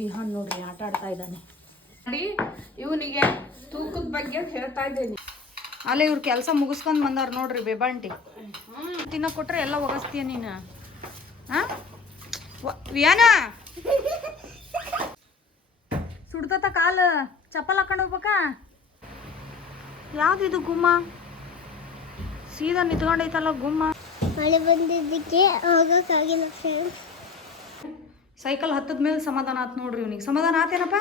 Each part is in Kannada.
ವಿಹಾನ್ ನೋಡ್ರಿ ಆಟ ಆಡ್ತಾ ಇದ್ದಾನೆ. ಇವನಿಗೆ ತೂಕದ ಬಗ್ಗೆ ಹೇಳ್ತಾ ಇದ್ದೇನೆ. ಅಲ್ಲೇ ಇವ್ರ ಕೆಲಸ ಮುಗಿಸ್ಕೊಂಡ್ ಬಂದಾರ ನೋಡ್ರಿ ಬೇಬಾಂಟಿ. ತಿನ್ನ ಕೊಟ್ರೆ ಎಲ್ಲ ಒಗಸ್ತೀಯ ನೀನು. ವಿಯಾನ ಸುಡ್ತತ ಕಾಲು, ಚಪ್ಪಲ್ ಹಾಕೊಂಡು ಹೋಗ್ಬೇಕಾ? ಯಾವ್ದಿದು ಗುಮ್ಮ ಸೀದಾ ನಿಂತ್ಕೊಂಡೈತಲ್ಲ ಗುಮ್ಮ. ಮಳೆ ಬಂದಿದ್ದಕ್ಕೆ ಹೋಗಕ್ಕಾಗಿಲ್ಲ ಫ್ರೆಂಡ್ಸ್. ಸೈಕಲ್ ಹತ್ತದ ಮೇಲೆ ಸಮಾಧಾನ ಆತ್ ನೋಡ್ರಿ. ಇವನಿಗೆ ಸಮಾಧಾನ ಆತೇನಪ್ಪ?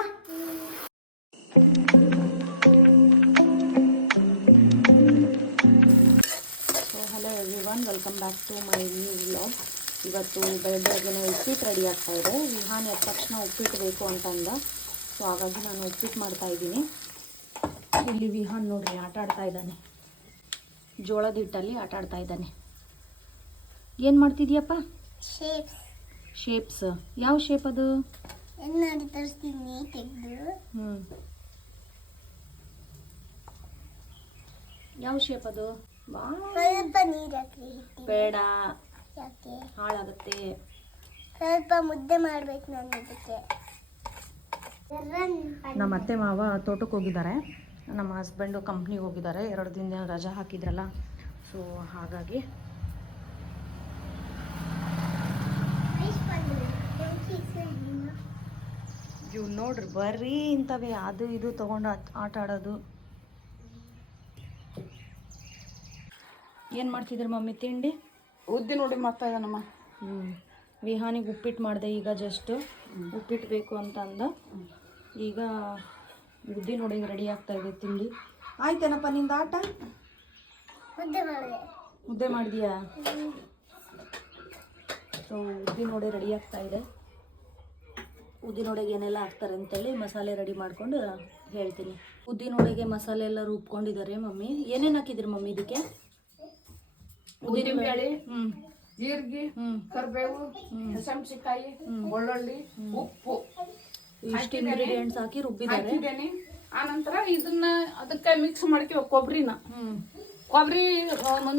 So hello everyone, welcome back to my new vlog. ಇವತ್ತು ಬೆಳಗ್ಗೆನೇ ಉಪ್ಪಿಟ್ಟು ರೆಡಿ ಆಗ್ತಾ ಇದೆ. ವಿಹಾನ್ ಎದ್ದ ತಕ್ಷಣ ಉಪ್ಪಿಟ್ಟು ಬೇಕು ಅಂತ ಅಂದ. ಸೊ ಹಾಗಾಗಿ ನಾನು ಉಪ್ಪಿಟ್ಟು ಮಾಡ್ತಾ ಇದ್ದೀನಿ. ಇಲ್ಲಿ ವಿಹಾನ್ ನೋಡ್ರಿ ಆಟ ಆಡ್ತಾ ಇದ್ದಾನೆ. ಜೋಳದ ಹಿಟ್ಟಲ್ಲಿ ಆಟ ಆಡ್ತಾ ಇದ್ದಾನೆ. ಏನು ಮಾಡ್ತಿದ್ಯಪ್ಪ? ಶೇಪ್ಸ್. ಯಾವ ಶೇಪ್ ಅದು? ತರಿಸ್ತೀನಿ ತೆಗೆದು. ಯಾವ ಶೇಪ್ ಅದು? ಸ್ವಲ್ಪ ನೀರು ಹಾಕಿ. ಬೇಡ, ಯಾಕೆ? ಹಾಳಾಗುತ್ತೆ. ಸ್ವಲ್ಪ ಮುದ್ದೆ ಮಾಡ್ಬೇಕು ನಾನು ಅದಕ್ಕೆ. ನಮ್ಮ ಅತ್ತೆ ಮಾವ ತೋಟಕ್ಕೆ ಹೋಗಿದ್ದಾರೆ, ನಮ್ಮ ಹಸ್ಬೆಂಡು ಕಂಪ್ನಿಗೆ ಹೋಗಿದ್ದಾರೆ. 2 ದಿನ ರಜಾ ಹಾಕಿದ್ರಲ್ಲ, ಸೊ ಹಾಗಾಗಿ ಇವು ನೋಡ್ರಿ ಬರೀ ಇಂಥವೇ ಅದು ಇದು ತೊಗೊಂಡು ಆಟ ಆಡೋದು. ಏನು ಮಾಡ್ತಿದ್ರು ಮಮ್ಮಿ ತಿಂಡಿ? ಉದ್ದಿನ ನೋಡಿ ಮಾಡ್ತಾ ಇದ್ದಾನಮ್ಮ. ವಿಹಾನಿಗೆ ಉಪ್ಪಿಟ್ಟು ಮಾಡಿದೆ ಈಗ. ಜಸ್ಟ್ ಉಪ್ಪಿಟ್ಟು ಬೇಕು ಅಂತ ಅಂದ. ಈಗ ಉದ್ದಿನ ನೋಡಿಗೆ ರೆಡಿ ಆಗ್ತಾ ಇದೆ ತಿಂಡಿ. ಆಯ್ತೇನಪ್ಪ ನಿಂದು ಆಟ? ಮುದ್ದೆ ಮಾಡಿದ್ಯಾ? ಸೊ ಉದ್ದಿನ ವಡೆ ರೆಡಿ ಆಗ್ತಾ ಇದೆ. ಉದ್ದಿನ ವಡೆಗೆ ಏನೆಲ್ಲ ಹಾಕ್ತಾರೆ ಅಂತೇಳಿ ಮಸಾಲೆ ರೆಡಿ ಮಾಡ್ಕೊಂಡು ಹೇಳ್ತೀನಿ. ಉದ್ದಿನ ವಡೆಗೆ ಮಸಾಲೆ ಎಲ್ಲ ರುಬ್ಕೊಂಡಿದ್ದಾರೆ ಮಮ್ಮಿ. ಏನೇನು ಹಾಕಿದ್ರಿ ಮಮ್ಮಿ ಇದಕ್ಕೆ? ಉದ್ದಿನ ಬೇಳೆ, ಜೀರಿಗೆ, ಕರಿಬೇವು, ಹಸಿಮೆಣಸಿನಕಾಯಿ, ಬೆಳ್ಳುಳ್ಳಿ, ಉಪ್ಪು ಇಷ್ಟು ಇಂಗ್ರೀಡಿಯೆಂಟ್ಸ್ ಹಾಕಿ ರುಬ್ಬಿದ್ದಾರೆ. ಆನಂತರ ಇದನ್ನ ಅದಕ್ಕೆ ಮಿಕ್ಸ್ ಮಾಡ್ಕೊ ಕೊಬ್ಬರಿ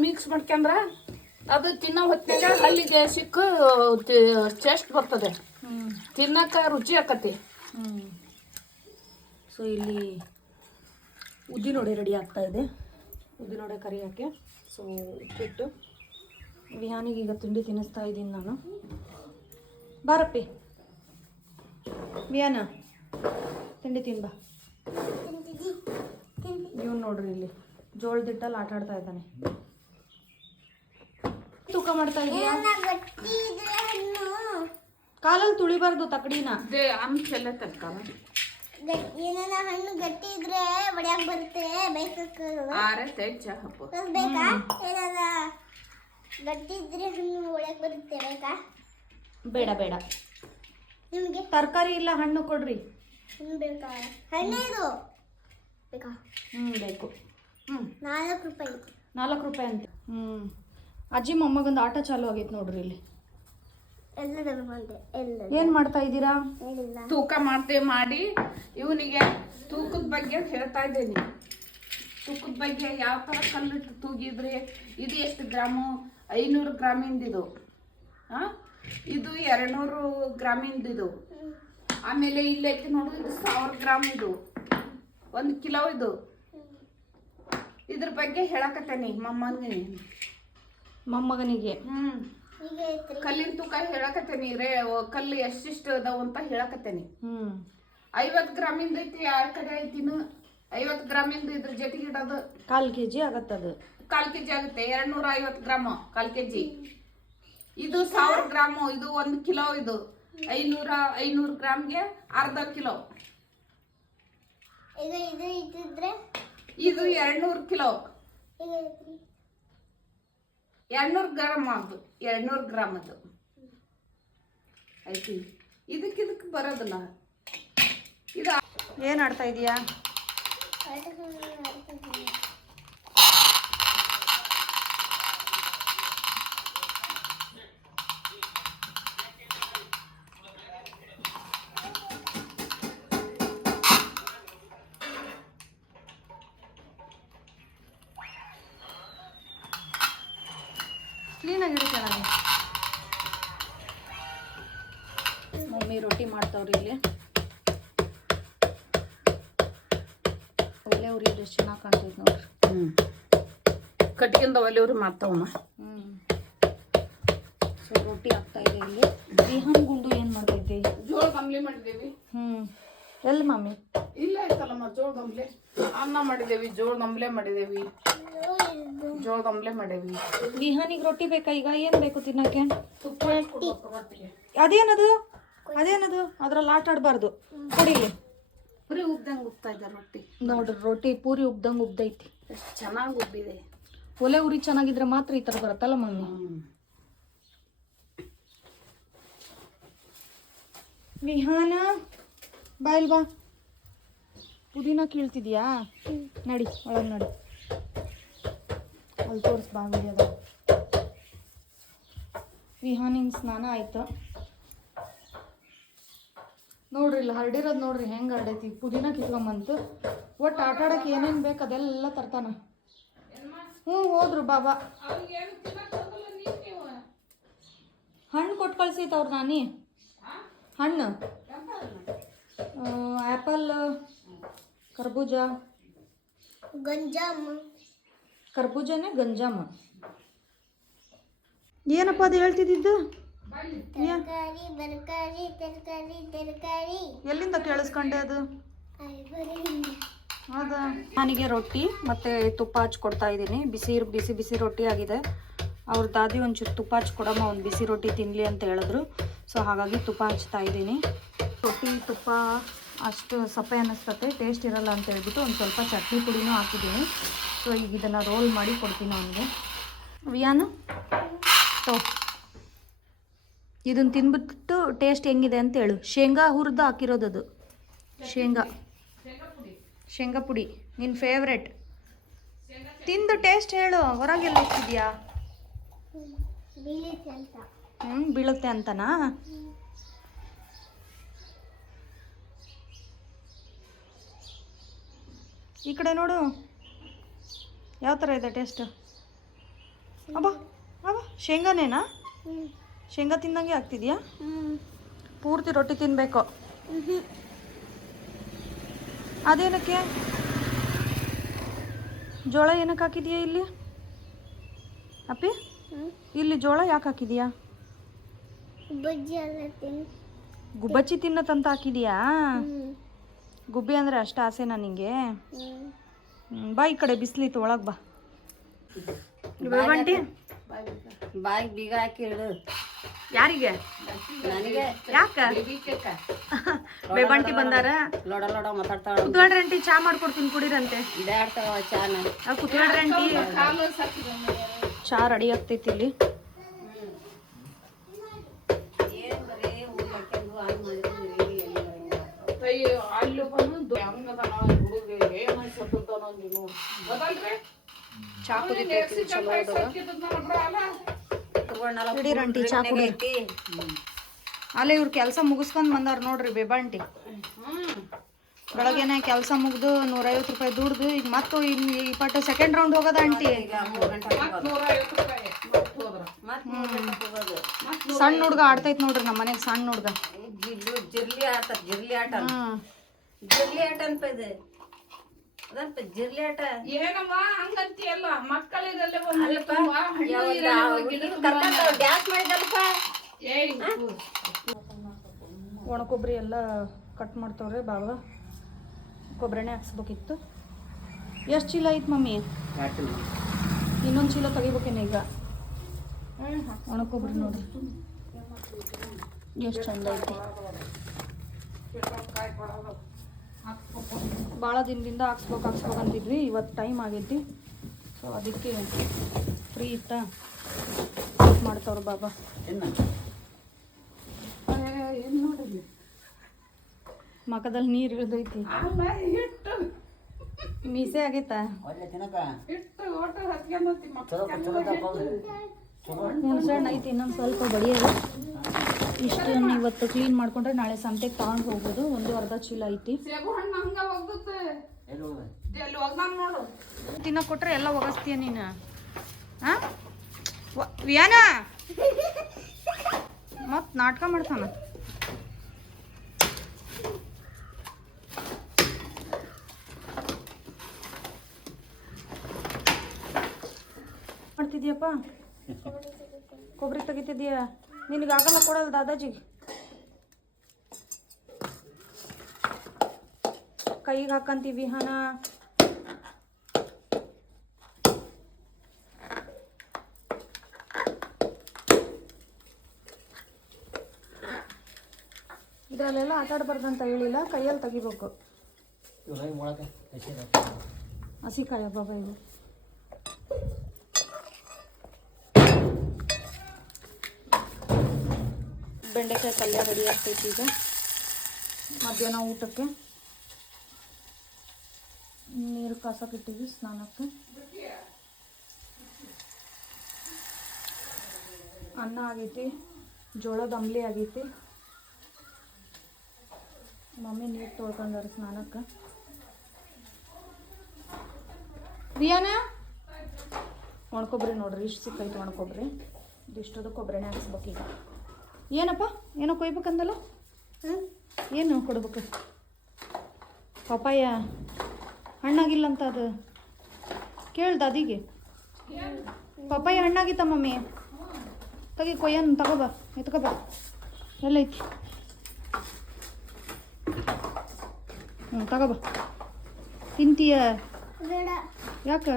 ಮಿಕ್ಸ್ ಮಾಡ್ಕೊಂಡ್ರ ಅದು ತಿನ್ನೋ ಹೊತ್ತಿನಾಗ ಹಲ್ಲಿಗೆ ಸಿಕ್ಕ ಟೇಸ್ಟ್ ಬರ್ತದೆ, ತಿನ್ನಕ ರುಚಿ ಆಕತಿ. ಸೊ ಇಲ್ಲಿ ಉದ್ದಿನ ವಡೆ ರೆಡಿ ಆಗ್ತಾ ಇದೆ. ಉದ್ದಿನ ವಡೆ ಕರಿ ಹಾಕಿ ಸೊ ಉಪ್ಪಿಟ್ಟು ವಿಹಾನಿಗೆ ಈಗ ತಿಂಡಿ ತಿನ್ನಿಸ್ತಾ ಇದ್ದೀನಿ ನಾನು. ಬಾರಪ್ಪಿ ವಿಹಾನ, ತಿಂಡಿ ತಿನ್ಬಾ. ಇವ್ನು ನೋಡ್ರಿ ಇಲ್ಲಿ ಜೋಳದ ಹಿಟ್ಟಲ್ಲಿ ಆಟ ಆಡ್ತಾ ಇದ್ದಾನೆ. ತೂಕ ಮಾಡ್ತಾ ಇದೀಯಾ? ಕಾಲಲ್ಲಿ ತುಳಿಬಾರ್ದು ತಕಡಿನ. ಅಂಚೆಲ್ಲ ತರ್ಕಾವ. ಹಣ್ಣು ಗಟ್ಟಿ ಇದ್ರೆ ಒಡ್ಯಾಕ ಬರುತ್ತೆ. ಬೇಕಾ? ಏನಾರ ಗಟ್ಟಿ ಇದ್ರೆ ಹಣ್ಣು ಒಡ್ಯಾಕ ಬರುತ್ತೆ. ಬೇಕಾ? ಬೇಡ ಬೇಡ, ನಿಮಗೆ ತರಕಾರಿ ಇಲ್ಲ ಹಣ್ಣು ಕೊಡ್ರಿ. ಬೇಕಾ? ಹಣ್ಣೇ ಇದು ಬೇಕಾ? ಬೇಕು. 4 ರೂಪಾಯಿ. 4 ರೂಪಾಯಿ ಅಂತ. ಅಜ್ಜಿ ಮೊಮ್ಮಗಂದು ಆಟ ಚಾಲು ಆಗೈತೆ ನೋಡ್ರಿ ಇಲ್ಲಿ. ಏನ್ ಮಾಡ್ತಾ ಇದ್ದೀರಾ? ತೂಕ ಮಾಡಿ ಇವನಿಗೆ ತೂಕದ ಬಗ್ಗೆ ಹೇಳ್ತಾ ಇದ್ದೇನೆ. ತೂಕದ ಬಗ್ಗೆ ಯಾವ ಥರ ಕಲ್ಲಿಟ್ಟು ತೂಗಿದ್ರೆ ಇದು ಎಷ್ಟು ಗ್ರಾಮು? 500 ಗ್ರಾಮಿಂದಿದು. ಇದು 200 ಗ್ರಾಮಿಂದಿದು. ಆಮೇಲೆ ಇಲ್ಲೈತಿ ನೋಡು, ಇದು 1000 ಗ್ರಾಮ್. ಇದು 1 ಕಿಲೋ. ಇದು ಇದ್ರ ಬಗ್ಗೆ ಹೇಳಕತ್ತೇನಿ ಮೊಮ್ಮಗನಿಗೆ. ಕಲ್ಲಿನ ತೂಕ ಹೇಳಕತ್ತೇನಿ. ಕಲ್ಲು ಎಷ್ಟಿಷ್ಟು ಅದಾವ ಅಂತ ಹೇಳಕತ್ತೇನಿ. 50 ಗ್ರಾಮಿಂದ ಐತಿ. ಯಾರ ಕಡೆ ಐತಿನು 50 ಗ್ರಾಮಿಂದ ಇದ್ರ ಜೊತೆಗೆ ಇಡೋದು 1/4 kg ಆಗತ್ತದು. 1/4 kg ಆಗುತ್ತೆ. 250 ಗ್ರಾಮ್ 1/4 kg. ಇದು 1000 ಗ್ರಾಮು. ಇದು 1 ಕಿಲೋ. ಇದು 500 ಗ್ರಾಮ್ಗೆ ಅರ್ಧ ಕಿಲೋ. ಇದು 200 ಕಿಲೋ. 200 ಗ್ರಾಮ್ ಅದು. 200 ಗ್ರಾಮ್ ಅದು ಐತಿ. ಇದಕ್ಕೆ ಬರೋದಿಲ್ಲ. ಇದು ಏನು ಆಡ್ತಾ ಇದೀಯಾ? ಕ್ಲೀನಾಗಿ ಇಡ್ತಾಳೆ ಮಮ್ಮಿ. ರೊಟ್ಟಿ ಮಾಡ್ತಾವ್ರಿ ಇಲ್ಲಿ. ಒಲೆ ಉರಿಯೋದು ಎಷ್ಟು ಚೆನ್ನಾಗಿ ಕಾಣ್ತೈತೆ ನೋಡ್ರಿ. ಕಟ್ಗಿಂದ ಒಲೆಯವ್ರಿ ಮಾತವಮ್ಮ. ಸೊ ರೊಟ್ಟಿ ಆಗ್ತಾ ಇದೆ ಇಲ್ಲಿ. ಬಿಹಾನ್ ಗುಂಡು ಏನು ಮಾಡ್ತೈತಿ? ಜೋಳ ಕಂಬ್ಲಿ ಮಾಡಿದೇವಿ. ಎಲ್ಲಿ ಮಮ್ಮಿ? ಇಲ್ಲ ಆಯ್ತಲ್ಲಮ್ಮ, ಜೋಳ ಕಂಬ್ಲೆ ಅನ್ನ ಮಾಡಿದೇವಿ, ಜೋಳ ಕಂಬ್ಲೆ ಮಾಡಿದೇವಿ, ಜೋಳ ಕಂಬ್ಲೆ ಮಾಡೇವಿ. ಬಿಹಾನಿಗೆ ರೊಟ್ಟಿ ಬೇಕಾ ಈಗ? ಏನು ಬೇಕು ತಿನ್ನಕ್ಕೆ? ತುಪ್ಪ ಕೊಡ್ಬೇಕು ರೊಟ್ಟಿಗೆ. ಅದೇನದು ಅದ್ರಲ್ಲಿ ಆಟ ಆಡಬಾರ್ದು. ಕೊಡಿಲಿ. ಪೂರಿ ಉಬ್ದಂಗೆ ಉಬ್ತಾ ಇದೆ ರೊಟ್ಟಿ ನೋಡ್ರಿ, ರೊಟ್ಟಿ ಪೂರಿ ಉಬ್ದಂಗೆ ಉಬ್ದೈತಿ. ಎಷ್ಟು ಚೆನ್ನಾಗಿ ಉಬ್ಬಿದೆ. ಒಲೆ ಉರಿ ಚೆನ್ನಾಗಿದ್ರೆ ಮಾತ್ರ ಈ ಥರ ಬರುತ್ತಲ್ಲ ಮಮ್ಮಿ. ವಿಹಾನ ಬಾಯಿಲ್ ಬಾ. ಪುದೀನ ಕೀಳ್ತಿದ್ಯಾ? ನಡಿ ಒಳಗೆ ನಡಿ. ಅಲ್ಲಿ ತೋರಿಸ್ ಬಾ ವಿಡಿಯೋದ. ವಿಹಾನಿನ ಸ್ನಾನ ಆಯ್ತು ನೋಡ್ರಿ. ಇಲ್ಲಿ ಹರಡಿರೋದು ನೋಡ್ರಿ ಹೆಂಗೆ ಹರಡೈತಿ. ಪುದೀನ ಕಿತ್ಕೊಂಬಂತು. ಒಟ್ಟು ಆಟ ಆಡೋಕೆ ಏನೇನು ಬೇಕು ಅದೆಲ್ಲ ತರ್ತಾನ. ಹೋದ್ರು ಬಾಬಾ. ಹಣ್ಣು ಕೊಟ್ಟು ಕಳ್ಸೈತೆ ಅವ್ರು ನಾನಿ. ಹಣ್ಣು ಆ್ಯಪಲ್, ಕರ್ಬೂಜ. ಕರ್ಬೂಜನೇ ಗಂಜಾಮ. ಏನಪ್ಪ ಅದು ಹೇಳ್ತಿದ್ದಿದ್ದು? ಎಲ್ಲಿಂದ ಕೇಳಿಸ್ಕೊಂಡೆ ಅದು? ಹೌದಾ? ನನಗೆ ರೊಟ್ಟಿ ಮತ್ತು ತುಪ್ಪ ಹಚ್ಕೊಡ್ತಾ ಇದ್ದೀನಿ. ಬಿಸಿ ಬಿಸಿ ರೊಟ್ಟಿ ಆಗಿದೆ. ಅವ್ರ ದಾದಿ ಒಂಚೂರು ತುಪ್ಪ ಹಚ್ಕೊಡಮ್ಮ, ಒಂದು ಬಿಸಿ ರೊಟ್ಟಿ ತಿನ್ನಲಿ ಅಂತ ಹೇಳಿದ್ರು. ಸೊ ಹಾಗಾಗಿ ತುಪ್ಪ ಹಚ್ತಾ ಇದ್ದೀನಿ. ರೊಟ್ಟಿ ತುಪ್ಪ ಅಷ್ಟು ಸಪ್ಪೆ ಅನ್ನಿಸ್ತತೆ, ಟೇಸ್ಟ್ ಇರಲ್ಲ ಅಂತ ಹೇಳ್ಬಿಟ್ಟು ಒಂದು ಸ್ವಲ್ಪ ಚಟ್ನಿ ಪುಡಿನೂ ಹಾಕಿದ್ದೀನಿ. ಸೊ ಈಗ ಇದನ್ನು ರೋಲ್ ಮಾಡಿ ಕೊಡ್ತೀನಿ ಅವನಿಗೆ. ವಿಯಾನು ಇದನ್ನು ತಿಂದ್ಬಿಟ್ಟು ಟೇಸ್ಟ್ ಹೆಂಗಿದೆ ಅಂತ ಹೇಳು. ಶೇಂಗಾ ಹುರಿದು ಹಾಕಿರೋದು. ಶೇಂಗಾ ಪುಡಿ ನಿನ್ನ ಫೇವ್ರೆಟ್. ತಿಂದು ಟೇಸ್ಟ್ ಹೇಳು. ಹೊರಗೆಲ್ಲ ಇಟ್ಟಿದ್ಯಾ? ಬೀಳುತ್ತೆ ಅಂತನಾ? ಈ ಕಡೆ ನೋಡು ಯಾವ ಥರ ಇದೆ ಟೇಸ್ಟ್. ಅಬ್ಬಾ ಶೇಂಗಾನೇನಾ? ಶೇಂಗಾ ತಿಂದಂಗೆ ಆಗ್ತಿದ್ಯಾ? ಪೂರ್ತಿ ರೊಟ್ಟಿ ತಿನ್ನಬೇಕು. ಅದೇನಕ್ಕೆ? ಜೋಳ ಏನಕ್ಕೆ ಹಾಕಿದೀಯಾ ಇಲ್ಲಿ ಅಪ್ಪಿ? ಇಲ್ಲಿ ಜೋಳ ಯಾಕೆ ಹಾಕಿದೀಯಾ? ಗುಬ್ಬಚ್ಚಿ ತಿನ್ನತ್ತಂತ ಹಾಕಿದೀಯಾ? ಗುಬ್ಬಿ ಅಂದರೆ ಅಷ್ಟು ಆಸೆನಾ ನಿಂಗೆ? ಬಾ ಈ ಕಡೆ, ಬಿಸಿಲಿತ್ತು, ಒಳಗೆ ಬಾ. ಬೇಬಂಟಿ ಬಾಯಿಗೆ ಬೀಗ ಹಾಕಿ ಇಡು. ಯಾರಿಗೆ? ನನಗೆ. ಯಾಕೆ? ಬೇಬಂಟಿ ಬಂದಾರ. ಲೋಡ ಮಾತಾಡ್ತಾಳ. ಕುತ್ಕೊಳ್ರಿ ಆಂಟಿ, ಚಾ ಮಾಡ್ಕೊಡ್ತೀನಿ ಕುಡೀರಂತೆ. ಬ್ಯಾಡ್ತಾವ ಚಾನ. ಕುತ್ಕೊಳ್ರಿ ಆಂಟಿ, ಚಾ ರೆಡಿ ಆಗ್ತೈತಿ ಇಲ್ಲಿ. ಚಾ ಕುದಿತೈತಿ ಚಲೋ ಹಿಡೀರಂಟಿ, ಚಾ ಕುಡಿ. ಅಲ್ಲೇ ಇವ್ರು ಕೆಲಸ ಮುಗಿಸ್ಕೊಂಡು ಬಂದಾರ ನೋಡ್ರಿ ಬೇಬಾಂಟಿ. ಬೆಳಗ್ಗೆನೆ ಕೆಲಸ ಮುಗ್ದು 150 ರೂಪಾಯಿ ದುಡ್ದು ಈಗ ಮತ್ತು ಈ ಪಟ್ಟು ಸೆಕೆಂಡ್ ರೌಂಡ್ ಹೋಗೋದ ಆಂಟಿ. ಸಣ್ಣ ಹುಡ್ಗ ಆಡ್ತೈತ್ ನೋಡ್ರಿ ನಮ್ಮ ಮನೆಗೆ. ಸಣ್ಣ ಹುಡ್ಗ ಜಿರ್ಲಿ ಆಟ. ಜಿರ್ಲಿ ಆಟ ಅಂತ ಇದೆ. ಅದಲ್ಪ ಜಿರ್ಲಿ ಆಟ. ಏನಮ್ಮ ಹಂಗಂತೀಯಲ್ಲ? ಮಕ್ಕಳಿರಲ್ಲೇ ಡ್ಯಾನ್ಸ್ ಮಾಡಿದಲ್ಪ. ಒಣ ಕೊಬ್ಬರಿ ಎಲ್ಲ ಕಟ್ ಮಾಡ್ತವ್ರೆ ಬಾಬಾ. ಕೊಬ್ಬರಿನೇ ಹಾಕ್ಸ್ಬೇಕಿತ್ತು. ಎಷ್ಟು ಚೀಲ ಐತೆ ಮಮ್ಮಿ? ಇನ್ನೊಂದು ಚೀಲ ತೆಗಿಬೇಕೇನೆ ಈಗ. ಒಣ ಕೊಬ್ಬರಿ ನೋಡ್ರಿ ಎಷ್ಟು ಚಂದ ಐತಿ. ಭಾಳ ದಿನದಿಂದ ಹಾಕ್ಸ್ಬೇಕಂತಿದ್ವಿ. ಇವತ್ತು ಟೈಮ್ ಆಗೈತಿ. ಸೊ ಅದಕ್ಕೆ ಫ್ರೀ ಇತ್ತಾ ಮಾಡ್ತವ್ರು ಬಾಬಾ. ಏನು ನೋಡಿಲ್ಲ, ಮಕದಲ್ಲಿ ನೀರು ಇಳಿದೈತಿ. ಮೀಸೆ ಆಗೈತಾ? ಹುಣ್ಸೆಹಣ್ಣು ಐತಿ, ಇನ್ನೊಂದು ಸ್ವಲ್ಪ ಬಡಿಯೋದು. ಇಷ್ಟನ್ನು ಇವತ್ತು ಕ್ಲೀನ್ ಮಾಡ್ಕೊಂಡ್ರೆ ನಾಳೆ ಸಂತೆಗೆ ತಗೊಂಡು ಹೋಗ್ಬೋದು. ಒಂದು ಅರ್ಧ ಚೀಲ ಐತಿ. ತಿನ್ನ ಕೊಟ್ರೆ ಎಲ್ಲ ಒಗಸ್ತೀಯ ನೀನು. ವಿಯಾನ ಮತ್ ನಾಟಕ ಮಾಡ್ತಾನ. ತೆಗಿತಿದ್ಯಪ್ಪ? ಕೊಬ್ಬರಿ ತೆಗಿತಿದ್ಯಾ? ನಿನಗಾಗಲ್ಲ ಕೊಡಲ್ಲ ದಾದಾಜಿಗೆ. ಕೈಗೆ ಹಾಕಂತೀವಿ ವಿಹಾನ. ಇದರಲ್ಲೆಲ್ಲ ಆಟ ಆಡಬಾರ್ದಂತ ಹೇಳಿಲ್ಲ, ಕೈಯಲ್ಲಿ ತೆಗಿಬೇಕು. ಹಸಿಕಾಯ ಬಾಬಾ ಇವು. ಬೆಂಡೆಕಾಯಿ ಪಲ್ಯ ರೆಡಿ ಆಗ್ತೈತಿ ಈಗ ಮಧ್ಯಾಹ್ನ ಊಟಕ್ಕೆ. ನೀರು ಕಾಸಕ್ಕಿಟ್ಟಿವಿ ಸ್ನಾನಕ್ಕೆ. ಅನ್ನ ಆಗೈತಿ, ಜೋಳದ ಅಂಬ್ಲಿ ಆಗೈತಿ. ಮಮ್ಮಿ ನೀರು ತೊಳ್ಕೊಂಡಾರ ಸ್ನಾನಕ್ಕೆ. ರಿಯಾನ ಒಣಕೊಬ್ರಿ ನೋಡ್ರಿ, ಇಷ್ಟು ಸಿಕ್ಕೈತಿ ಒಣಕೊಬ್ರಿ. ಇದಿಷ್ಟದು ಕೊಬ್ಬರಿನೇ ಹಾಕ್ಸ್ಬೇಕು ಈಗ. ಏನಪ್ಪ ಏನೋ ಕೊಯ್ಬೇಕಂದಲ್ಲ? ಏನು ಕೊಡ್ಬೇಕು? ಪಪಾಯ ಹಣ್ಣಾಗಿಲ್ಲ ಅಂತ ಅದು ಕೇಳ್ದ ಅದಿಗೆ. Papaya ಹಣ್ಣಾಗಿತ್ತ mummy? ತೆಗಿ ಕೊಯ್ಯನ್ ತಗೋಬಾ, ಎತ್ಕೋಬಾ. ಎಲ್ಲೈತಿ? ತಗೋಬಾ. ತಿಂತೀಯ? ಬೇಡ. ಯಾಕೆ?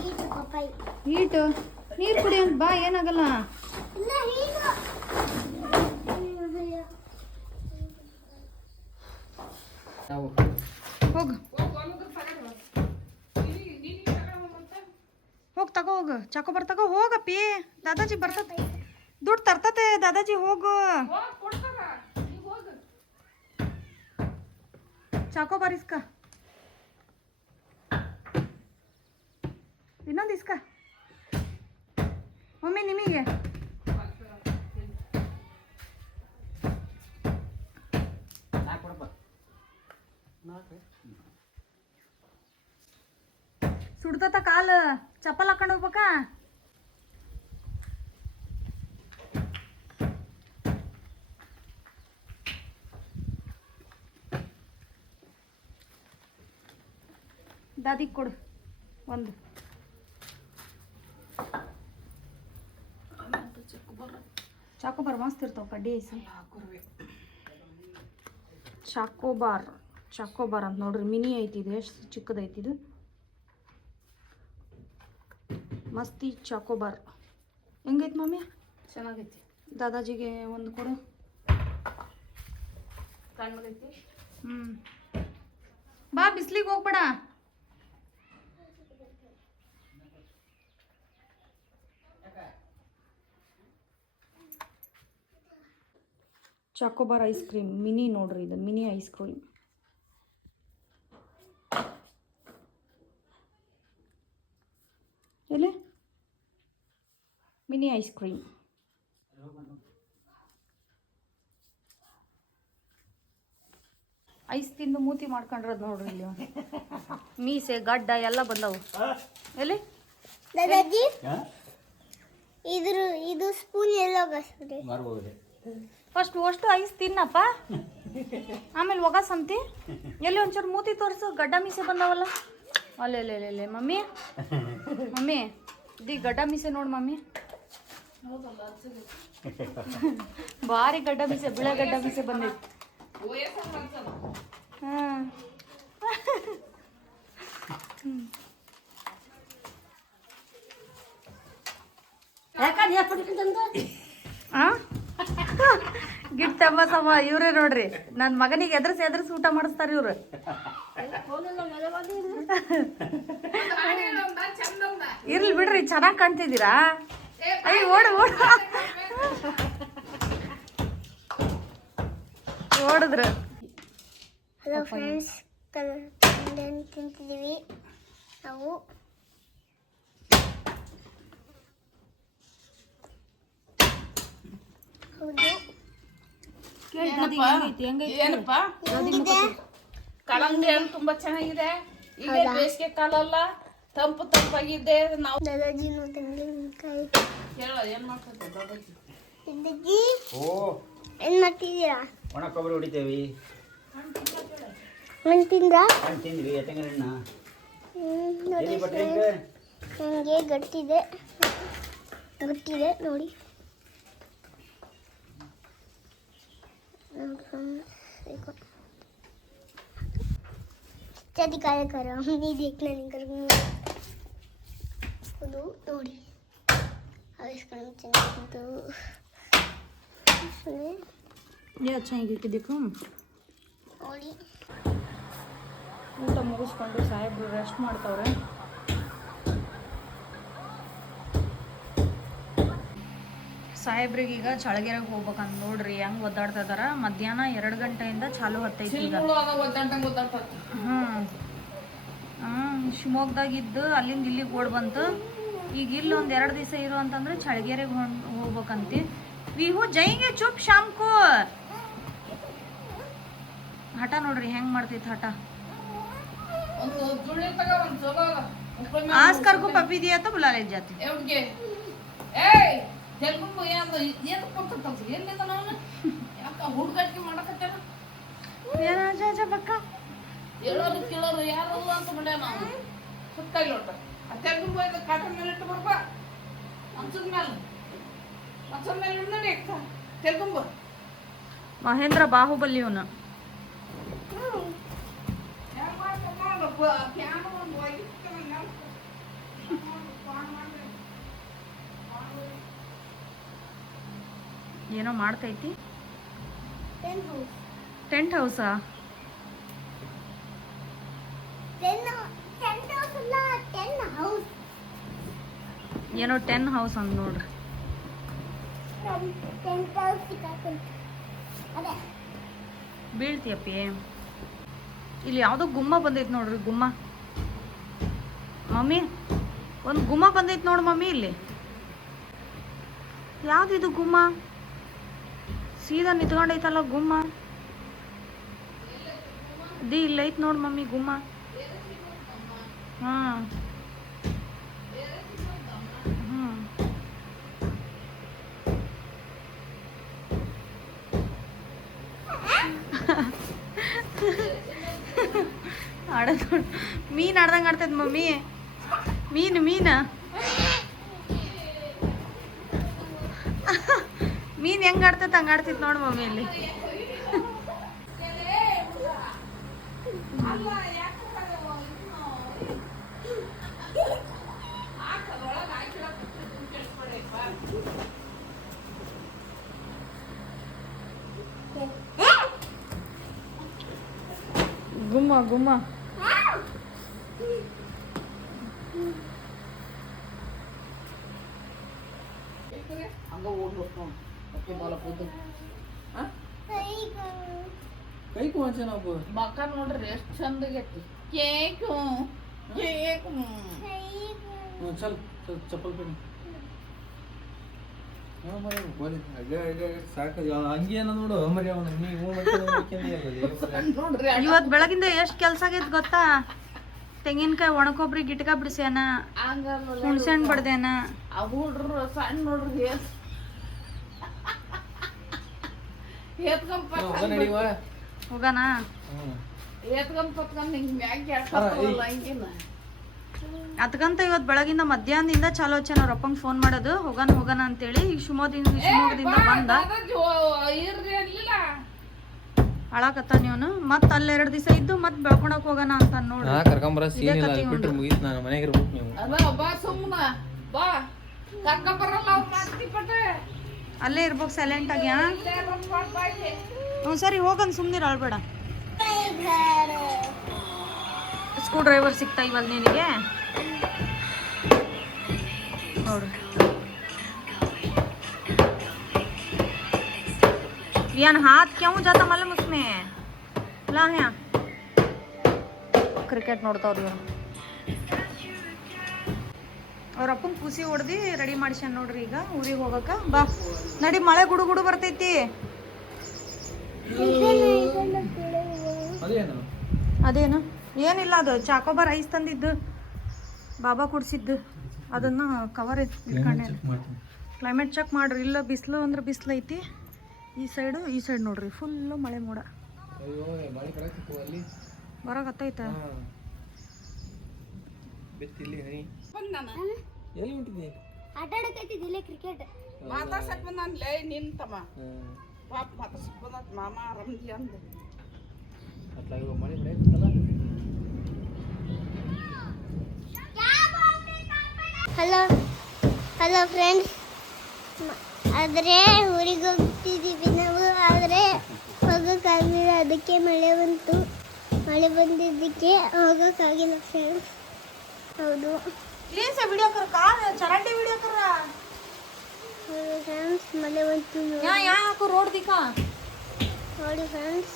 ಹೀಟು ಪಪ್ಪಾಯಿ. ಹೀಟು ನೀರು ಕುಡಿ ಅಂತ ಬಾ, ಏನಾಗಲ್ಲ. ಇಲ್ಲ ಹೀಟು. ಹೋಗು ಹೋಗಿ ತಗೋ, ಹೋಗು ಚಾಕೋಬಾರ್ ತಗೋ ಹೋಗಪ್ಪಿ. ದಾದಾಜಿ ಬರ್ತತೆ, ದುಡ್ಡು ತರ್ತತೆ ದಾದಾಜಿ. ಹೋಗು ಚಾಕೋಬಾರ್ ಇಸ್ಕ, ಇನ್ನೊಂದು ಇಸ್ಕ ಮಮ್ಮಿ ನಿಮಗೆ. ಸುಡ್ತತ ಕಾಲು, ಚಪ್ಪಲ್ ಹಾಕೊಂಡು ಹೋಗ್ಬೇಕಾ? ದಾದಿಗೆ ಕೊಡು ಒಂದು. ಚಾಕೋಬಾರ್ ಮಸ್ತ್ ಇರ್ತಾವ ಕಡ್ಡಿ ಐಸಿ. ಚಾಕೋಬಾರ್ ಚಾಕೋಬಾರ್ ಅಂತ ನೋಡ್ರಿ, ಮಿನಿ ಐತಿ ಇದು. ಎಷ್ಟು ಚಿಕ್ಕದೈತಿ ಇದು. ಮಸ್ತಿ ಚಾಕೋಬಾರ್ ಹೆಂಗೈತಿ ಮಮ್ಮಿ? ಚೆನ್ನಾಗೈತಿ. ದಾದಾಜಿಗೆ ಒಂದು ಕೊಡು. ತಣ್ಣಗೈತಿ. ಬಾ, ಬಿಸ್ಲಿಗೆ ಹೋಗ್ಬೇಡ. ಚಾಕೋಬಾರ್ ಐಸ್ ಕ್ರೀಮ್ ಮಿನಿ ನೋಡ್ರಿ, ಇದು ಮಿನಿ ಐಸ್ ಕ್ರೀಮ್. ಎಲ್ಲಿ ಮಿನಿ ಐಸ್ ಕ್ರೀಮ್? ಐಸ್ ತಿಂದು ಮೂತಿ ಮಾಡ್ಕೊಂಡ್ರದ್ ನೋಡ್ರಿ ಇಲ್ಲಿ. ಮೀಸೆ ಗಡ್ಡ ಎಲ್ಲ ಬಂದವು. ಎಲ್ಲಿ ದಾದಾಜಿ ಇದು ಸ್ಪೂನ್ ಎಲ್ಲ ಬಸ್ಬಿಡಿ. ಫಸ್ಟ್ ಅಷ್ಟು ಐಸ್ ತಿನ್ನಪ್ಪ, ಆಮೇಲೆ ಒಗಸಂತಿ. ಎಲ್ಲಿ ಒಂಚೂರು ಮೂತಿ ತೋರಿಸು, ಗಡ್ಡ ಮೀಸೆ ಬಂದವಲ್ಲ. ಅಲ್ಲೇ ಮಮ್ಮಿ ಮಮ್ಮಿ ಇದು ಗಡ್ಡ ಮೀಸೆ ನೋಡು ಮಮ್ಮಿ. ಭಾರಿ ಗಡ್ಡ ಮೀಸೆ, ಬಿಳೆ ಗಡ್ಡ ಮೀಸೆ ಬಂದೈತಿ. ಹಾಂ ಹಾಂ ಗಿಫ್ಟ್ ಸಮ ಇವ್ರೇ ನೋಡ್ರಿ. ನನ್ನ ಮಗನಿಗೆ ಎದುರಿಸಿ ಊಟ ಮಾಡಿಸ್ತಾರೆ ಇವ್ರು. ಇರ್ಲಿ ಬಿಡ್ರಿ, ಚೆನ್ನಾಗಿ ಕಾಣ್ತಿದ್ದೀರಾ. ಅಯ್ಯ ಓಡು ಓಡಿದ್ರು. ಹಲೋ ಫ್ರೆಂಡ್ಸ್, ತಿಂತಿದ್ದೀವಿ ನಾವು. ಹೌದು. ಏನಪ್ಪ ಕಲ್ಲಂಗಡಿ ಹಣ್ಣು ತುಂಬಾ ಚೆನ್ನಾಗಿದೆ. ಈಗ ಬೇಸಿಗೆ ಕಾಲಲ್ಲ, ತಂಪಾಗಿದೆ. ನಾವು ದಾದಾಜಿನೂ ತೆಂಗಿನಕಾಯಿ ಹೇಳ ಏನ್ ಮಾಡ್ತಾರೆ ದಾದಾಜಿ? ದಾದಾಜಿ ಏನ್ ಮಾಡ್ತಿದ್ದೀರಾ? ಒಣ ಕೊಬ್ಬರಿ ಹೊಡಿತೇವಿ. ಹಣ್ಣು ತಿಂದ್ರಾ? ಹಣ್ಣು ತಿಂದ್ವಿ, ತೆಂಗಿನ ಹಣ್ಣ. ನೋಡಿ ಎಲ್ಲಿ ಬಟ್ಟೆ ನನಗೆ ಗಟ್ಟಿದೆ ನೋಡಿ. दिखाया कर नहीं देखना नहीं कर ನೋಡಿ तो ये अच्छा है कि देखो ನೋಡಿ ಊಟ ಮುಗಿಸ್ಕೊಂಡು ಸಾಹೇಬ್ರು ರೆಸ್ಟ್ ಮಾಡ್ತವ್ರೆ. ಸಾಹೇಬ್ರಿಗೆ ಈಗ ಚಳಗೆರೆಗೆ ಹೋಗ್ಬೇಕಂತ ನೋಡ್ರಿ ಹೆಂಗ್ ಒದ್ದಾಡ್ತಾ ಇದಾರ. ಮಧ್ಯಾಹ್ನ 2 ಗಂಟೆಯಿಂದ ಚಾಲು ಹತ್ತೈತಿ ಈಗ. ಶಿವಮೊಗ್ಗದಾಗ ಇದ್ದು ಅಲ್ಲಿಂದ ಇಲ್ಲಿಗೆ ಓಡ್ ಬಂತು. ಈಗ ಇಲ್ಲಿ ಒಂದ್ 2 ದಿವಸ ಇರು ಅಂತಂದ್ರೆ ಚಳಗೆರೆಗೆ ಹೋಗ್ಬೇಕಂತಿ. ವಿಹು ಜೈಗೆ ಚುಪ್ ಶಾಮ್ಕೋ ಹಠ ನೋಡ್ರಿ ಹೆಂಗ್ ಮಾಡ್ತೈತಿ ಹಠ. आज कर को पपी दिया तो बुला ले जाती. आजा बक्का ಹೇಳೋರು ಕೇಳೋರು ಯಾರಲ್ಲ ಅಂತ ಮಾಡ್ಯ ನಾವು ಸುತ್ತಾಗಿ ಲೋಟ ಅತ್ಯಾಗ ಹೋಯ್ತು ಕಾಟನ್ ಮೇಲೆ ಇಟ್ಟು ಬರ್ಬಾ ಮಂಚದ ಮೇಲೆ ನೋಡಿ ತೆಲ್ಕೊಂಬ ಮಹೇಂದ್ರ ಬಾಹುಬಲಿ ಅವನ. ಏನೋ ಮಾಡ್ತೈತಿ. ಟೆಂಟ್ ಹೌಸಾ? ಏನೋ 10 ಹೌಸ್ ಅಂತ ನೋಡ್ರಿ. ಬೀಳ್ತೀಯಪ್ಪಿ. ಇಲ್ಲಿ ಯಾವ್ದೋ ಗುಮ್ಮ ಬಂದೈತಿ ನೋಡ್ರಿ. ಗುಮ್ಮ ಮಮ್ಮಿ ಒಂದು ಗುಮ್ಮ ಬಂದೈತಿ ನೋಡು ಮಮ್ಮಿ. ಇಲ್ಲಿ ಯಾವ್ದು ಇದು ಗುಮ್ಮ? ಸೀದಾ ನಿಂತ್ಕೊಂಡೈತಲ್ಲ ಗುಮ್ಮ. ಇಲ್ಲ ಐತ್ ನೋಡ್ ಮಮ್ಮಿ ಗುಮ್ಮ. ಮೀನ್ ಆಡ್ದಂಗ ಆಡ್ತೈತ್ ಮಮ್ಮಿ. ಮೀನ್ ಹೆಂಗ್ ಆಡ್ತೈತ್ ಹಂಗ ಆಡ್ತೈತ್ ನೋಡ್ ಮಮ್ಮಿ. ಇಲ್ಲಿ ಗುಮ್ಮ ಹಂಗ ಓಡ್ಬೇಕು ನೋಡಿ ಮತ್ತೆ ಬಾಲ ಕೂತು ಕೈಕು ವಾಂಚನ ಮಕ್ಕ ನೋಡ್ರಿ ಎಷ್ಟು ಚಂದಾಗೈತಿ. ಕೇಕು ಚಲ್ ಚಪ್ಪಲ್ ಪೇಣಿ ಸಾಕು ಹಂಗೆ ನೋಡು ಮರಿ ಅವನು ನೀವು ನೋಡ್ರಿ ಇವತ್ತು ಬೆಳಗಿಂದ ಎಷ್ಟು ಕೆಲಸ ಆಗೈತೆ ಗೊತ್ತಾ? ತೆಂಗಿನಕಾಯಿ ಒಣಕೊಬ್ರಿ ಗಿಟ್ಕ ಬಿಡಿಸ್ಯಾನ, ಹುಣ್ಸೆಹಣ್ಣು ಬಡ್ದೇನ. ಅವು ಹುಡ್ರು ಸಣ್ಣ ನೋಡ್ರಿ ಹೋಗಣ ಅದಕ್ಕಂತ ಇವತ್ತು ಬೆಳಗಿಂದ ಮಧ್ಯಾಹ್ನದಿಂದ ಚಾಲೋ ಹಚ್ಚ ಅವ್ರ ಅಪ್ಪಂಗೆ ಫೋನ್ ಮಾಡೋದು ಹೋಗಣ ಅಂತೇಳಿ. ಈಗ ಶಿವಮೊಗ್ಗದಿಂದ ಬಂದ ಅಳಾಕತ್ತ ನೀವನು ಮತ್ ಅಲ್ಲಿ 2 ದಿವಸ ಇದ್ದು ಮತ್ ಬೆಳ್ಕೊಳಕ್ ಹೋಗೋಣ ಅಂತ ನೋಡಿ ಅಲ್ಲೇ ಇರ್ಬೇಕು ಸೈಲೆಂಟ್ ಆಗಿ. ಸರಿ ಹೋಗನ್ ಸುಮ್ನಿರ ಅಳ್ಬೇಡ. ಸ್ಕ್ರೂ ಡ್ರೈವರ್ ಸಿಗ್ತಾ ಇವಾಗ ನಿನಗೆ ನೋಡು. यान हाथ क्यों जाता मालूम उसमें ला है. ಕ್ರಿಕೆಟ್ ನೋಡ್ತಾವ್ರಿ ಇವ್ರು. ಅವ್ರ ಅಪ್ಪನ ಕೂಸಿ ಹೊಡೆದಿ ರೆಡಿ ಮಾಡಿಸ್ಯಾನ ನೋಡ್ರಿ. ಈಗ ಊರಿಗೆ ಹೋಗಕ್ಕ ಬಾ ನಡಿ. ಮಳೆ ಗುಡು ಬರ್ತೈತಿ. ಅದೇನು ಏನಿಲ್ಲ, ಅದು ಚಾಕೋಬಾರ್ ಐಸ್ ತಂದಿದ್ದು ಬಾಬಾ ಕುಡ್ಸಿದ್ದು ಅದನ್ನ ಕವರ್ ಇಟ್ಕೊಂಡೆ. ಕ್ಲೈಮೇಟ್ ಚೆಕ್ ಮಾಡ್ರಿ. ಇಲ್ಲ ಬಿಸಿಲು ಅಂದ್ರೆ ಬಿಸಿಲು ಐತಿ. ಈ ಸೈಡ್ ನೋಡ್ರಿ ಫುಲ್ಲು ಮಳೆ ಮೋಡ ಬರಕತ್ತೈತ. ಬಿತ್ತಿಲ್ಲಿ ಹನಿ ಬಂದ್ ನಾನು ಎಲ್ಲಿ ಹೊಂಟಿದ್ದಿ? ಆಟ ಆಡಕತ್ತಿದ್ದಿಲ್ಲ ಕ್ರಿಕೆಟ್. ಮಾತಾಡ್ಸಕ್ ಬಂದನ್ಲೇ ನಿಂತಮ್ಮ ಪಾಪ ಮಾತಾಡ್ಸಕ್ ಬಂದ ಮಾಮ ಆರಾಮಿದ್ಯ ಅಂದ ಅತ್ಲಾಗ ಮಳೆ ಹೊಡೆಯತ್ತಲ್ಲ. ಹಲೋ ಹಲೋ ಫ್ರೆಂಡ್ಸ್, ಆದರೆ ಊರಿಗೆ ಹೋಗ್ತಿದ್ದೀವಿ ನಾವು. ಆದರೆ ಹೋಗೋಕ್ಕಾಗಲಿಲ್ಲ, ಅದಕ್ಕೆ ಮಳೆ ಬಂತು. ಮಳೆ ಬಂದಿದ್ದಕ್ಕೆ ಹೋಗೋಕ್ಕಾಗಿಲ್ಲ ಫ್ರೆಂಡ್ಸ್. ಹೌದು ಹೌದು ಫ್ರೆಂಡ್ಸ್, ಮಳೆ ಬಂತು ರೋಡ್ ದಿಕ್ಕಾ ನೋಡಿ ಫ್ರೆಂಡ್ಸ್.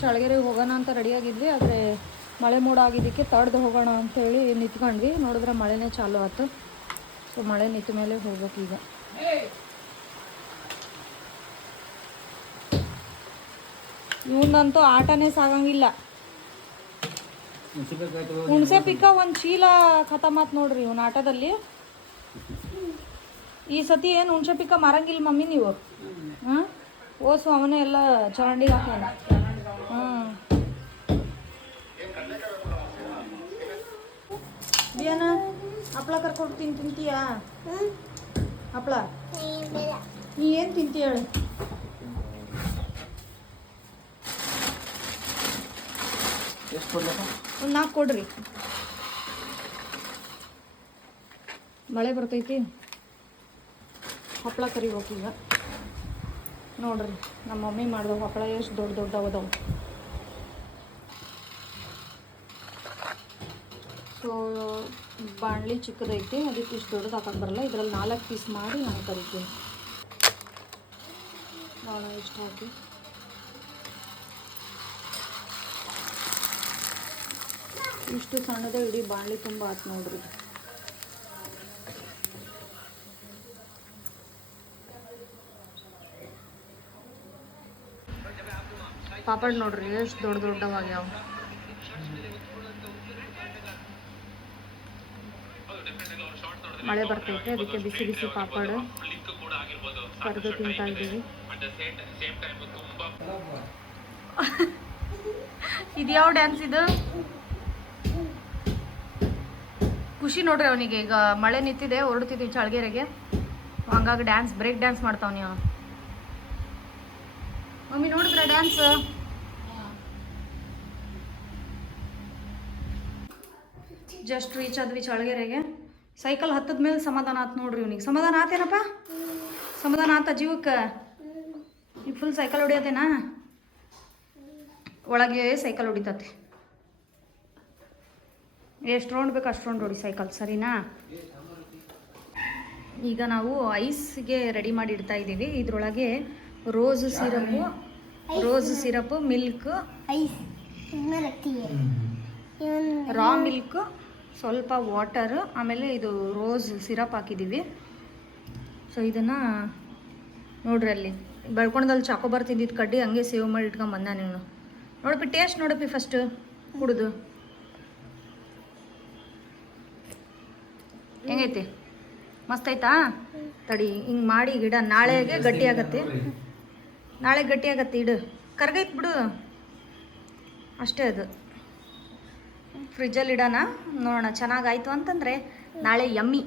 ಚಳಗೆರೆಗೆ ಹೋಗೋಣ ಅಂತ ರೆಡಿಯಾಗಿದ್ವಿ, ಆದರೆ ಮಳೆ ಮೋಡ ಆಗಿದ್ದಕ್ಕೆ ತಡ್ದು ಹೋಗೋಣ ಅಂತೇಳಿ ನಿಂತ್ಕೊಂಡ್ವಿ. ನೋಡಿದ್ರೆ ಮಳೆನೇ ಚಾಲು ಆಯ್ತು. ಸೊ ಮಳೆ ನಿಂತ ಮೇಲೆ ಹೋಗ್ಬೇಕು ಈಗ. ಇವನಂತೂ ಆಟನೇ ಸಾಗಂಗಿಲ್ಲ. ಹುಣಸೆ ಪಿಕ್ಕ ಒಂದು ಚೀಲ ಖತಮಾತ್ ನೋಡ್ರಿ ಇವನ ಆಟದಲ್ಲಿ. ಈ ಸತಿ ಏನು ಹುಣಸೆ ಪಿಕ್ಕ ಮಾರಂಗಿಲ್ಲ ಮಮ್ಮಿ ನೀವು? ಹಾಂ, ಓಸು ಅವನೇ ಎಲ್ಲ ಚರಂಡಿಗೆ ಹಾಕ್ಯಾನ. ಹಾಂ, ಬಿಯಾನ ಹಪ್ಳ ಕರ್ಕೊಂಡು ತಿಂತೀಯಾ? ಹಪ್ಳ ನೀ ಏನು ತಿಂತೀಯ ಹೇಳಿ? ಎಷ್ಟು ಕೊಡ್ಲಪ್ಪ? ಒಂದು 4 ಕೊಡ್ರಿ. ಮಳೆ ಬರ್ತೈತಿ, ಹಪ್ಪಳ ಕರಿಬೇಕು ಈಗ. ನೋಡ್ರಿ ನಮ್ಮ ಮಮ್ಮಿ ಮಾಡಿದವು ಹಪ್ಪಳ ಎಷ್ಟು ದೊಡ್ಡ ದೊಡ್ಡವದವು. ಸೊ ಬಾಣಲಿ ಚಿಕ್ಕದೈತಿ, ಅದಕ್ಕೆ ಇಷ್ಟು ದೊಡ್ಡದು ಹಾಕಕ್ಕೆ ಬರಲ್ಲ. ಇದರಲ್ಲಿ 4 ಪೀಸ್ ಮಾಡಿ ನಾನು ಕರಿತೀನಿ. ಭಾಳ ಇಷ್ಟ ಹಾಕಿ ಇಷ್ಟು ಸಣ್ಣದೇ ಇಡೀ ಬಾಣಲಿ ತುಂಬ ಆಯ್ತು ನೋಡ್ರಿ. ಪಾಪಡ್ ನೋಡ್ರಿ ಎಷ್ಟು ದೊಡ್ಡ ದೊಡ್ಡವಾಗ್ಯಾವ. ಮಳೆ ಬರ್ತೈತೆ, ಅದಕ್ಕೆ ಬಿಸಿ ಬಿಸಿ ಪಾಪಡ್ ಕರೆದು ತಿಂತಾ ಇದ್ದೀವಿ. ಇದು ಯಾವ ಡ್ಯಾನ್ಸ್ ಇದು? ಖುಷಿ ನೋಡ್ರಿ ಅವನಿಗೆ. ಈಗ ಮಳೆ ನಿಂತಿದೆ, ಹೊರಡ್ತಿದ್ದೀವಿ ಚಳಗೆರೆಗೆ, ಹಂಗಾಗಿ ಡ್ಯಾನ್ಸ್, ಬ್ರೇಕ್ ಡ್ಯಾನ್ಸ್ ಮಾಡ್ತಾವನಿ ಅವನು. ಮಮ್ಮಿ ನೋಡಿದ್ರ ಡ್ಯಾನ್ಸ್? ಜಸ್ಟ್ ರೀಚ್ ಆದ್ವಿ ಚಳಗೆರೆಗೆ. ಸೈಕಲ್ ಹತ್ತದ ಮೇಲೆ ಸಮಾಧಾನ ಆತು ನೋಡ್ರಿ ಇವನಿಗೆ. ಸಮಾಧಾನ ಆತೇನಪ್ಪ? ಸಮಾಧಾನ ಆತ ಜೀವಕ್ಕೆ? ಈಗ ಫುಲ್ ಸೈಕಲ್ ಹೊಡಿಯತ್ತೇನಾ? ಒಳಗೆ ಸೈಕಲ್ ಹೊಡಿತತಿ. ಎಷ್ಟು ರೌಂಡ್ ಬೇಕು ಅಷ್ಟು ರೌಂಡ್ ಹೊಡಿ ಸೈಕಲ್, ಸರಿನಾ? ಈಗ ನಾವು ಐಸ್ಗೆ ರೆಡಿ ಮಾಡಿ ಇಡ್ತಾ ಇದ್ದೀವಿ. ಇದರೊಳಗೆ ರೋಸ್ ಸಿರಪ್ಪು, ಮಿಲ್ಕ್, ರಾ ಮಿಲ್ಕ್, ಸ್ವಲ್ಪ ವಾಟರ್, ಆಮೇಲೆ ಇದು ರೋಸ್ ಸಿರಪ್ ಹಾಕಿದ್ದೀವಿ. ಸೊ ಇದನ್ನು ನೋಡ್ರಿ, ಅಲ್ಲಿ ಬೆಳ್ಕೊಂಡಲ್ಲಿ ಚಾಕೋಬಾರ್ ತಿಂದಿದ್ದು ಕಡ್ಡಿ ಹಂಗೆ ಸೇವ್ ಮಾಡಿ ಇಟ್ಕೊಂಡು ಬಂದ. ನೀನು ನೋಡಪ್ಪಿ, ಟೇಸ್ಟ್ ನೋಡಪ್ಪಿ ಫಸ್ಟ್ ಕುಡಿದು ಹೆಂಗೈತಿ? ಮಸ್ತ್ ಆಯ್ತಾ? ತಡಿ ಹಿಂಗೆ ಮಾಡಿ ಗಿಡ ನಾಳೆಗೆ ಗಟ್ಟಿ ಆಗತ್ತೆ. ನಾಳೆ ಗಟ್ಟಿ ಆಗತ್ತೆ, ಇಡು. ಕರ್ಗೈತೆ ಬಿಡು ಅಷ್ಟೇ. ಅದು ಫ್ರಿಜ್ಜಲ್ಲಿ ಇಡೋಣ, ನೋಡೋಣ. ಚೆನ್ನಾಗಾಯ್ತು ಅಂತಂದರೆ ನಾಳೆ ಯಮ್ಮಿ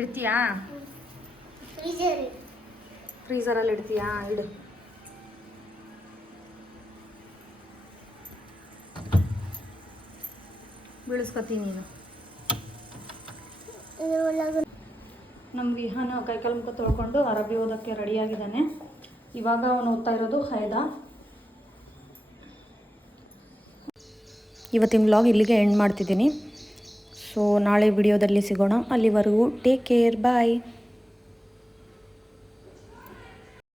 ಇಡ್ತೀಯಾ? ಫ್ರೀಝರಲ್ಲಿ ಇಡ್ತೀಯಾ? ಇಡು. ಬೀಳಿಸ್ಕೊತೀನಿ ನೀನು. ನಮ್ಮ ವಿಹಾನ ಕೈಕಾಲು ಮುಖ ತೊಳ್ಕೊಂಡು ಅರಬಿ ಓದೋಕ್ಕೆ ರೆಡಿಯಾಗಿದ್ದಾನೆ. ಇವಾಗ ಅವನು ಓದ್ತಾ ಇರೋದು ಹೈದಾ. ಇವತ್ತಿನ ವ್ಲಾಗ್ ಇಲ್ಲಿಗೆ ಎಂಡ್ ಮಾಡ್ತಿದ್ದೀನಿ. ಸೊ ನಾಳೆ ವಿಡಿಯೋದಲ್ಲಿ ಸಿಗೋಣ. ಅಲ್ಲಿವರೆಗೂ ಟೇಕ್ ಕೇರ್, ಬಾಯ್.